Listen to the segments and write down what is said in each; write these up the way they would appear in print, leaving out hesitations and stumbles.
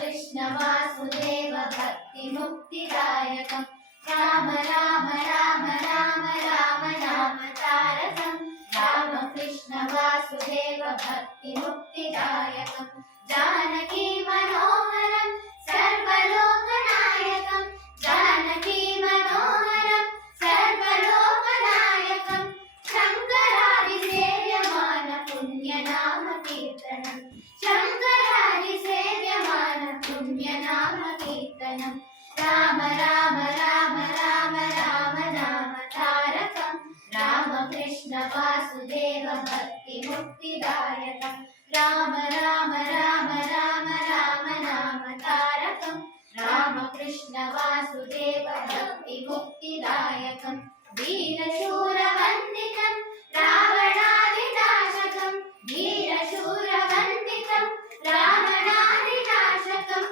कृष्ण वासुदेव भक्ति मुक्तिदायकं राम राम राम राम राम नाम तारकं राम कृष्ण वासुदेव भक्ति मुक्तिदायकं जानकी मनोहरं सर्वलोकनायकं जानकी मनोहरं सर्वलोकनायकं शङ्करादि सेव्यमान पुण्यनाम कीर्तनं शङ्करादि सेव्यमान पुण्यनाम कीर्तनं राम राम राम राम राम नाम तारकं राम कृष्ण वासुदेव भक्ति मुक्तिदायकं राम राम राम राम राम नाम तारकं राम कृष्ण वासुदेव भक्ति मुक्तिदायकं वीरशूरवन्दितं रावणादिनाशकं वीरशूरवन्दितं रावणादिनाशकम्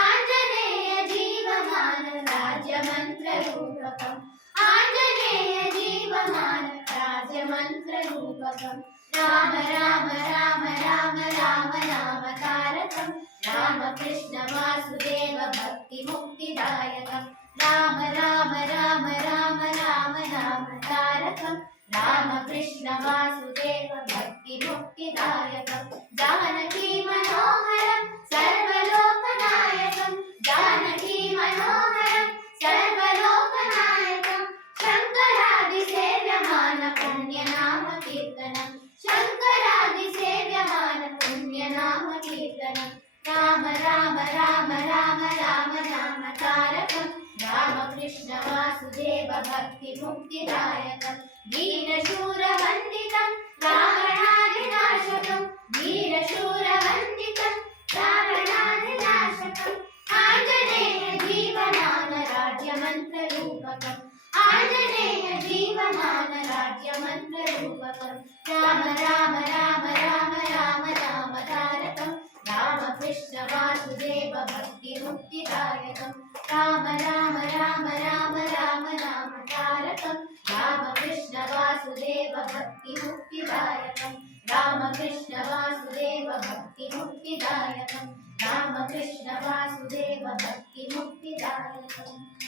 आञ्जनेय जीवमान राज्यमन्त्ररूपकम् आञ्जनेय जीवमान राज्यमन्त्ररूपकं राम राम राम राम राम नाम तारकं राम कृष्ण वासुदेव भक्ति मुक्तिदायकं राम राम राम राम राम नाम तारकं राम कृष्ण वासुदेव भक्ति मुक्तिदायकं जानकी मनोहरं सर्वलोकनायकं जानकी मनोहरं सर्वलोकनायकं शङ्करादि सेव्यमान पुण्यनाम कीर्तनं शङ्करादि सेव्यमान पुण्यनाम कीर्तनं राम राम राम राम राम नाम तारकं राम कृष्ण वासुदेव भक्ति मुक्तिदायकं वीरशूरवन्दितं रावणादिनाशकं वीरशूरवन्दितं रावणादिनाशकम् आञ्जनेय जीवमान राज्यमन्त्ररूपकम् आञ्जनेय जीवमान राज्यमन्त्ररूपकं राम राम राम राम राम नाम तारकं राम कृष्ण वासुदेव भक्ति मुक्तिदायकं राम राम राम राम राम नाम तारकं राम कृष्ण वासुदेव भक्ति मुक्तिदायकं राम कृष्ण वासुदेव भक्ति मुक्तिदायकं राम कृष्ण वासुदेव भक्ति मुक्तिदायकम्